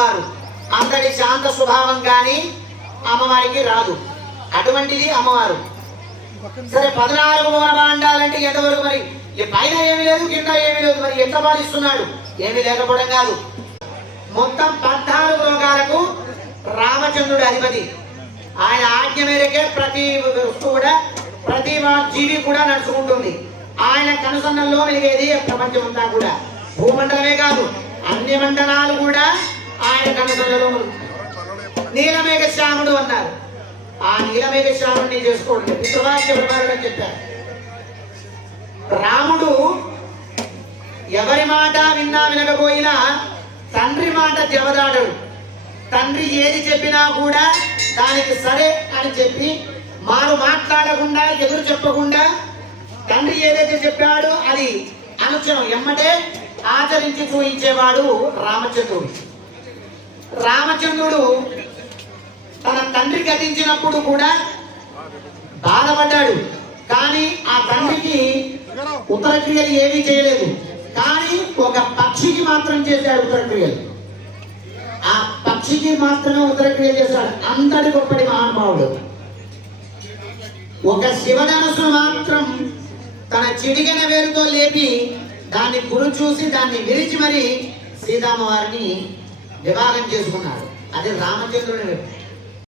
అమ్మవారు. అంతటి శాంత స్వభావం కానీ అమ్మవారికి రాదు. అటువంటిది అమ్మవారు. సరే 14 భువన భాండాలంటే ఎంతవరకు? మరి పైన ఏమీ లేదు, కింద ఏమీ లేదు, మరి ఎంత పాలిస్తున్నాడు? ఏమీ లేకపోవడం కాదు. మొత్తం 14 లోకాలకు రామచంద్రుడు అధిపతి. ఆయన ఆజ్ఞ మేరకే ప్రతి వస్తువు కూడా, ప్రతి జీవి కూడా నడుచుకుంటుంది. ఆయన కనుసన్నల్లో వెలిగేది ప్రపంచం అంతా కూడా. భూమండలమే కాదు, అన్ని మండలాలు కూడా ఆయన కనుసన్నలో. నీలమేఘ శ్యాముడు అన్నారు. ఆ నీలమేఘ శ్యాముడిని చేసుకోండి. పితృవాక్య ప్రకారం చెప్పారు. రాముడు ఎవరి మాట విన్నా వినకపోయినా తండ్రి మాట జవదాడడు. తండ్రి ఏది చెప్పినా కూడా దానికి సరే అని చెప్పి మారు మాట్లాడకుండా, ఎదురు చెప్పకుండా తండ్రి ఏదైతే చెప్పాడో అది అనుచరం ఎమ్మటే ఆచరించి చూయించేవాడు రామచంద్రుడు. రామచంద్రుడు తన తండ్రి గతించినప్పుడు కూడా బాధపడ్డాడు. కానీ ఆ తండ్రికి ఉత్తర క్రియలు ఏమీ చేయలేదు. కానీ ఒక పక్షికి మాత్రం చేశాడు ఉత్తర క్రియలు. ఆ పక్షికి మాత్రమే ఉత్తర క్రియ చేశాడు. అంతటి గొప్పటి మహానుభావుడు. ఒక శివధనుసును మాత్రం తన చిటికెన వేరుతో లేపి దాన్ని గురు చూసి దాన్ని విరిచి మరి సీతమ్మ వారిని వివాహం చేసుకున్నాడు. అది రామచంద్రుని